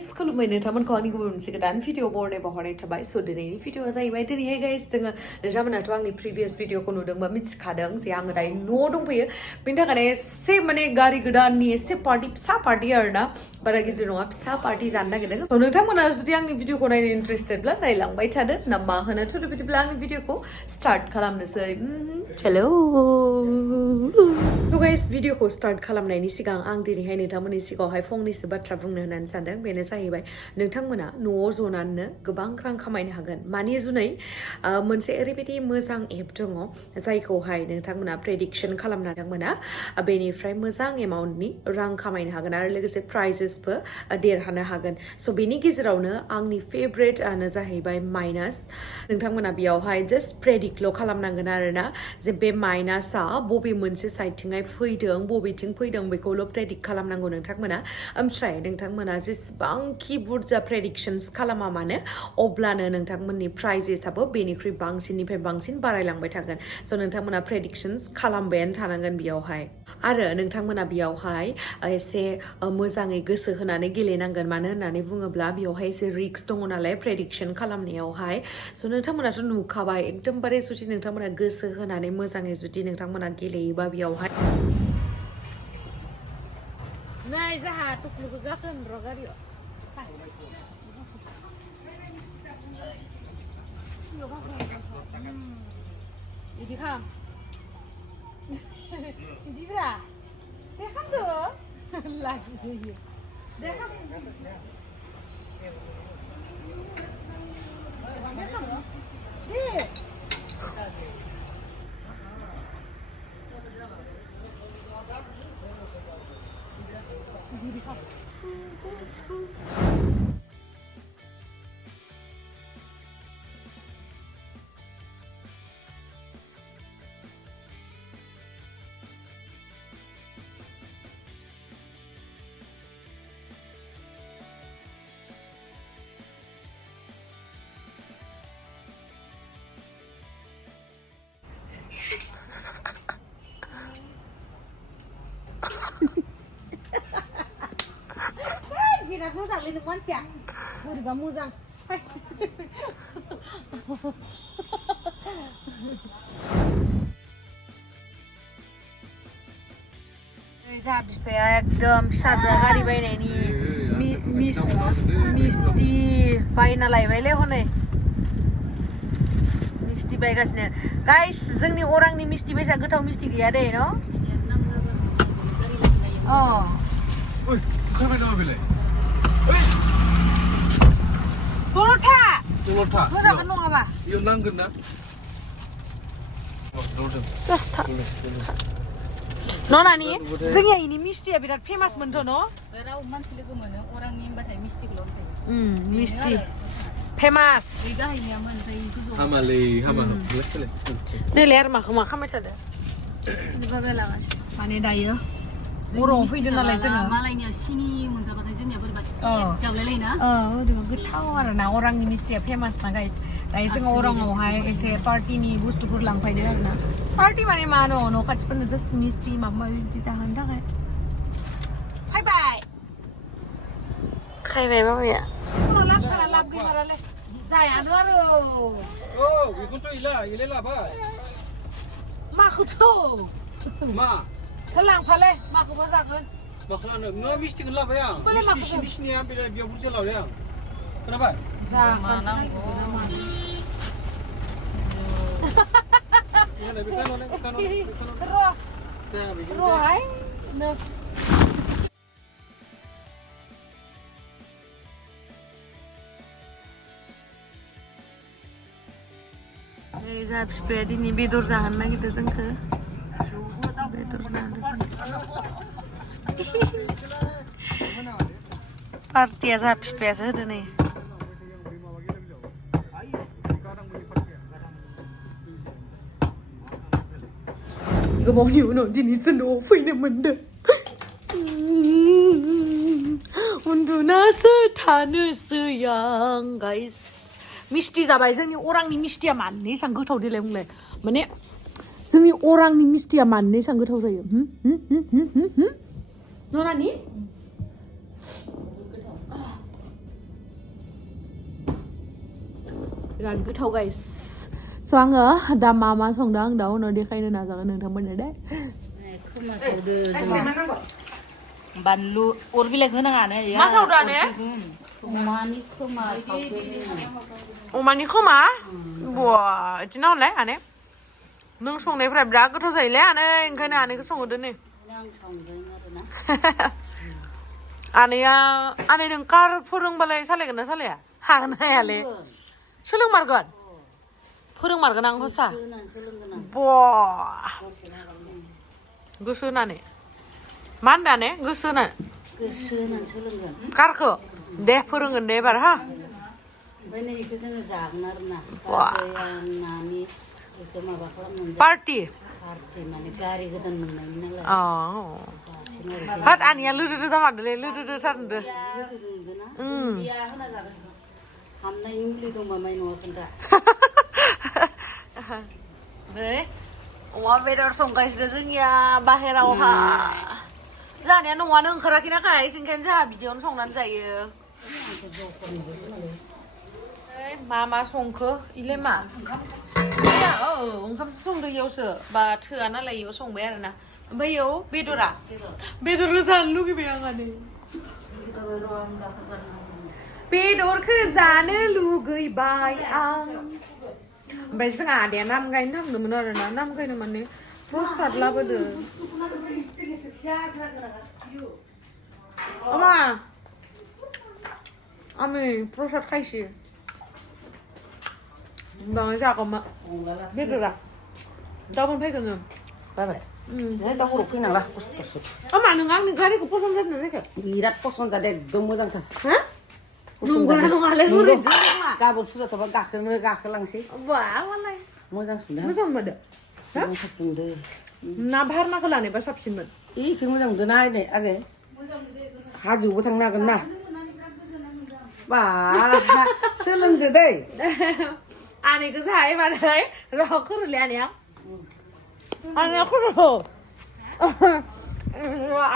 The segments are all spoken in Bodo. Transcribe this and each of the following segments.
guys, खुलुमबाय नोंथांमोनखौ आंनि गुबुन मोनसे गोदान भिडिअ बरनाय बावहरनाय थाबाय स' दिनैनि भिडिअआ जाहैबाय दिनैहाय गाइस जोङो नोंथांमोनाथ' आंनि प्रिभियास भिडिअखौ नुदोंबा मिथिखादों जे आङो दायो न'आव दंफैयो बेनि थाखायनो एसे माने गारि गोदाननि एसे पार्टि फिसा पार्टि आरोना बारा गिदिर नङा फिसा पार्टि जानो नागिरदों स' नोंथांमोना जुदि आंनि भिडिअखौ नायनो इन्टारेस्टेडब्ला नायलांबाय थादो ना मा होनो थ' बिदिब्ला आंनि भिडिअखौ स्टार्ट खालामनोसै हेलौ थ' गाइस भिडिअखौ स्टार्ट खालामनायनि सिगां आं दिनैहाय नोंथांमोननि सिगाङावहाय फंनैसो बाथ्रा बुंनो होननानै सानदों बेनो जाहैबाय नोंथांमोना न'आव जनानैनो गोबां रां खामायनो हागोन मानि जुनै मोनसे ओरैबायदि मोजां एप दङ जायखौहाय नोंथांमोना प्रेडिक्सन खालामना नोंथांमोना बेनिफ्राय मोजां एमाउन्टनि रां खामायनो हागोन आरो लोगोसे प्राइजेसबो देरहानो हागोन स' बेनि गेजेरावनो आंनि फेभरेटआनो जाहैबाय माइनास नोंथांमोना बेयावहाय जास्ट प्रेडिक्टल' खालामनांगोन आरोना जे बे माइनासआ बबे मोनसे साइडथिंहाय फैदों बबेथिं फैदों बेखौल' प्रेडिक्ट खालामनांगौ नोंथांमोना ओमफ्राय नोंथांमोना जेसेबांखि बुरजा प्रेडिक्शन्स खालामा मानो अब्लानो नोंथांमोननि प्राइजेसआबो बेनिख्रुइ बांसिननिफ्राय बांसिन बारायलांबाय थागोन स' नोंथांमोना प्रेडिक्शन्स खालामबायानो थानांगोन बेयावहाय आरो नोंथांमोना बेयावहाय एसे मोजाङै गोसो होनानै गेलेनांगोन मानो होननानै बुङोब्ला बेयावहाय एसे रिस्क दङ नालाय प्रेडिक्शन खालामनायावहाय स' नोंथांमोनाथ' नुखाबाय एकदमबारे जुदि नोंथांमोना गोसो होनानै मोजाङै जुदि नोंथांमोना गेलेयोबा बेयावहाय नै जाहा टुकलुखौ गाखोन र' गारियाव इदि खाम इदिब्रा दे खामदो लाजिदोयो दे खाम दे बिराद मोजांलै नों मानसिया बोरैबा मोजां जोंहा बिफाया एकदम फिसाजोआ गारि बायनायनि मिस्टि बायना लायबायलै हनै मिस्टि बायगासिनो गाइस जोंनि अरांनि मिस्टि बायसा गोथाव मिस्टि गैया दे न' अ ओंखारबाय नामा बेलाय पर'था मोजांखौ नङाबा इयाव नांगोन ना न'नानि जोंनिया इनि मिस्टिया बिराद फेमास मोनथ' न' राव मानसि लोगो मोनो अरांनि होनबाथाय मिस्टिखौल' होनखायो मिस्टि फेमास बे गाहायनिया मोनफाय हामालै हामा नैलाय आरो माखौ मा खालामबाय थादो माने दायो बर'आव फैदों नालाय जोङो मालायनिया सिनि मोनजाबाथाय जोंनिया बोरैबा जावलायलायोना ओरैनो गोथाव आरोना अरांनि मिस्टिया फेमास ना गाइस दायो जोङो अराङावहाय एसे पार्टिनि बुस्थुफोर लांफैदो आरोना पार्टि माने मा न' खाथिफोरनो जास्ट मिस्टि माबा माबि बिदि जाहोनो थाखाय फैबाय खायबाय बाबाया लाब गैमारालै जायानो आरो बेखौथ' इलाय लाबाय माखौथ' मा लांफालै माखौबा जागोन मा खालामनो नों मिस्टिखौनो लाबाय आं मिस्टि सिनिया बेयाव बुरजा लाबाय आं खोनाबाय र'हाय जोंहा बिफाया दिनै बेदर जाहोनो नागिरदों जोंखौ बेदर जानो पार्टिया जोंहा बिफायासो होदो नै गोबावनि उनाव दिनैसो न'आव फैनो मोनदों उन्दुनासो थानोसै आं गाइस मिस्टि जाबाय जोंनि अरांनि मिस्टिया मानो एसां गोथाव देलाय बुंलाय माने जोंनि अरांनि मिस्टिया मानो एसां गोथाव जायो न'नानि बिराद गोथाव गाइस स' आङो दा मा संदों आं दा उनाव देखायनो नाजागोन नोंथांमोननो दे खोमा सावदो बानलु अर बिलाइ होनाङानो मा सावदो ने अमानि खोमा अमानि खोमा बवा इदिनो हरलाय आने नों संनायफ्रा बिराद गोथाव जायोलै आनै ओंखायनो आनैखौ संहोदो नै आं संदों आरोना आनैया आनै नों कार फोरोंबालाय सालायगोन ना सालाया हागोन हायालै सोलोंमारगोन फोरोंमारगोन आं हसा बवा गोसो होनानै मा होनदों आने गोसो होनानै सोलोंगोन कारखौ दे फोरोंगोन दे एबार हा ओमफ्राय नै बेखौ जोङो जागोन आरोना नानि बेखौ माबा खालामनानै पार्टि माने गारि गोदान मोननायनि नालाय हाट आनिया लोदोदो जामारदोलै लोदोदो थारदो हामनायनि मुलि दंबा माइ न'आव खोन्था नै अमा बेदर संगासिनो जोंनिया बाहेरावहा जानाया न'आनो ओंखाराखैना गाइस ओंखायनो जोंहा बिदियावनो संनानै जायो मा संखो इलाय मा ओंखामसो संदो इयावसो बा थोआ नालाय इयाव संबाय आरोना ओमफ्राय इयाव बेदर जानो लुगैबाय आंहा नै बेदरखौ जानो लुगैबाय आं ओमफ्राय जोंहा आदाया नाम गायनो थांदोंमोन आरोना नाम गायनो माने प्रसाद लाबोदो अमा आमै प्रसाद खायसे बाङाय जागौमा बेदरा गाबोन फैगोन जों जाबाय दा हराव फैनांला अमा नों आंनि गारिखौ पसन्द जादों ना जायाखै बिराद पसन्द जादों एकदम मोजांथार हा नंगौना नङालै ओरैनो गाबोन फुजा थाबा गाखोलांसै बा मालाय मोजां सुंदों मोजां मोनदों मोजांथार सुंदों ना भारनाखौ लानायबा साबसिनमोन इखौ मोजां मोनदों ना नै आगै हाजोआवबो थांनो हागोन ना बा सोलोंदो दै आनैखौ जाहाय मानाय र' खर'लै आनैया खर'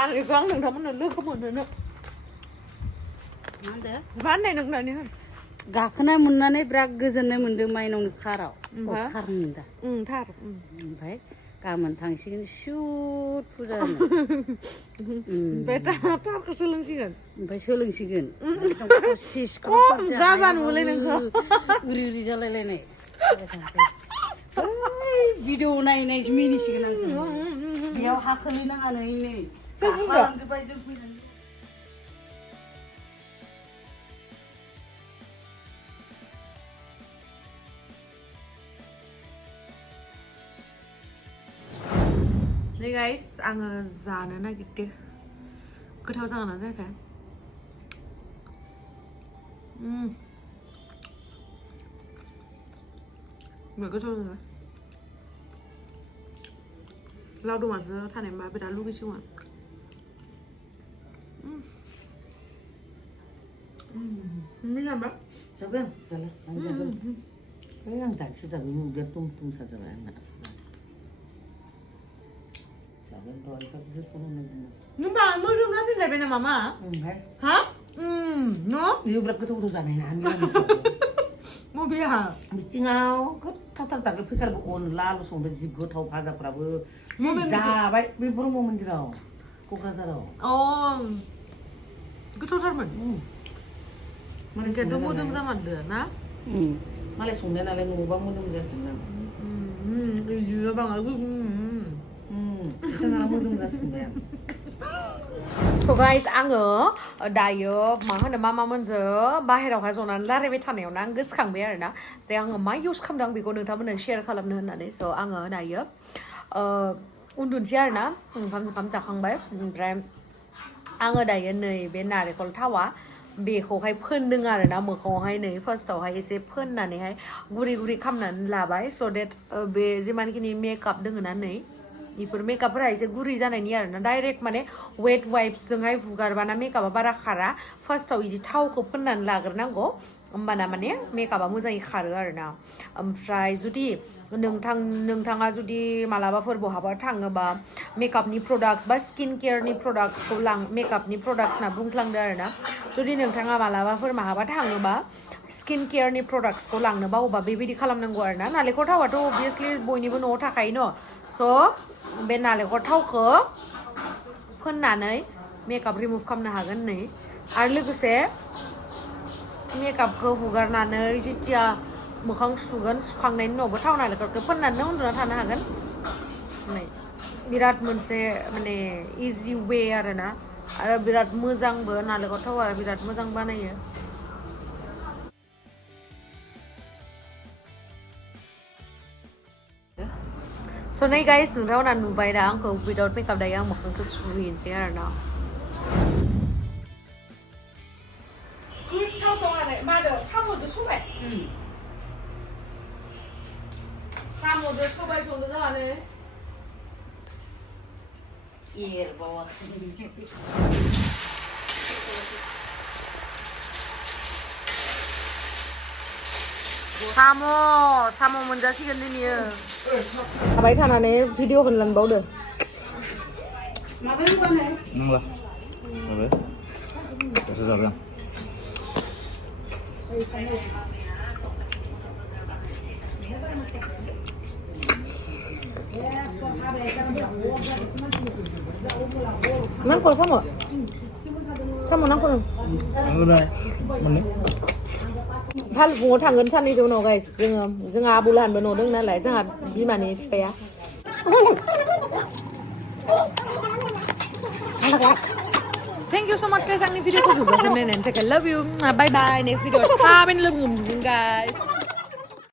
आनैखौ आं नोंथांमोननो लोगो मोनोनो मा होननाय नोंनानै गाखोना मोननानै बिराद गोजोननाय मोनदों माइनावनि खाराव खार मोनदा थार ओमफ्राय गाबोन थांसिगोन सुद फुजा ओमफ्राय थारखौ सोलोंसिगोन ओमफ्राय सोलोंसिगोन गाजा नुलै नोंखौ उरि जालायलायनाय भिडिअ नायनायसो मिनिसिगोन आं बेयाव हाखोलै नाङा नै गाखोलांजोब्बाय जों फैनानै नै गाइस आङो जानो नागिरदों गोथाव जागोन ना जायाखै गोथाव जाबाय लावदुमासो थानायमोनबा बिराद लुगैसिगौमोन मोजांबा जाबाय आं दासो जाबाय बिराद दुमसा जाबाय आंना नों बाङाय मोदोमना फैलायबाय नामा मा हा न' बेयो बिराद गोथाव जानाय ना बबेहा बिथिङाव गोथावथार दाख्लै फैसारबो अनला आलु संदों जि गोथाव भाजाफ्राबो जाबाय बे ब्रह्म मन्दिराव क'क्राझाराव गोथावथारमोन मानसियाथ' मोदोम जामारदो ना मालाय संनाय नालाय न'आवबा मोदोम जायाखैना बिदिनो बाङाय मोदोम जासिनबाय आं स' गाइस आङो दायो मा होनो मामामोनजों बाहेरायावहाय जनानै रायलायबाय थानायावनो आं गोसोखांबाय आरोना जे आङो मा इउज खालामदों आं बेखौ नोंथांमोननो शेयार खालामनो होननानै स' आङो दायो उन्दुनोसै आरोना ओंखाम जाखांबाय ओमफ्राय आङो दायो नै बे नारेंखल थावा बेखौहाय फोनदों आरोना मोखाङावहाय नै फार्स्टआवहाय एसे फोननानैहाय गुरै खालामनानै लाबाय स' देट बे जिमानखिनि मेकआप दङ ना नै बेफोर मेकआपफोरा एसे गुरै जानायनि आरोना डाइरेक्ट माने वेट वाइप्सजोंहाय हुगारबाना मेकआपा बारा खारा फार्स्टआव बिदि थावखौ फोननानै लाग्रोनांगौ होमबाना माने मेकआपा मोजाङै खारो आरोना ओमफ्राय जुदि नोंथाङा जुदि मालाबाफोर बहाबा थाङोबा मेकआपनि प्रडाक्ट्स बा स्किन केयारनि प्रडाक्ट्सखौ मेकआपनि प्रडाक्ट्स होनना बुंफ्लांदो आरोना जुदि नोंथाङा मालाबाफोर माहाबा थाङोबा स्किन केयारनि प्रडाक्ट्सखौ लांनो बावोबा बेबायदि खालामनांगौ आरो ना नालेंखर थावाथ' अबभियासलि बयनिबो न'आव थाखायो न' स' बे नालेंखर थावखौ फोननानै मेकआप रिमुभ खालामनो हागोन नै आरो लोगोसे मेकआपखौ हुगारनानै जेथिया मोखां सुगोन सुखांनायनि उनावबो थाव नालेंखरखौ फोननानै उन्दुना थानो हागोन नै बिराद मोनसे माने इजि वे आरो ना आरो बिराद मोजांबो नालेंखर थावा बिराद मोजां बानायो स' नै गाइस नोंथांमोना नुबाय दा आंखौ विदाउट मेकआप दायो आं मोखांखौ सुहैनोसै आरो ना थाव संनानै मादो साम'जों सबाय साम'जों सबाय संदों जोंहानो एरबावाखै साम' मोनजासिगोन दिनैयो थाबाय थानानै भिडिअ होनलांबावदो माबायाव बानाय नांला जाबाय दासो जाबाय आं नांगौ साम' नांगौ मोननै भालुफुङाव थांगोन साननैसो उनाव गाइस जोंहा आबुलाहानबो न' दं नालाय जोंहा बिमानि बिफाया Thank you so much guys आंनि भिडिअखौ जोबजासिम नायनायनि थाखाय love you bye bye next video थाबैनो लोगो मोनगोन guys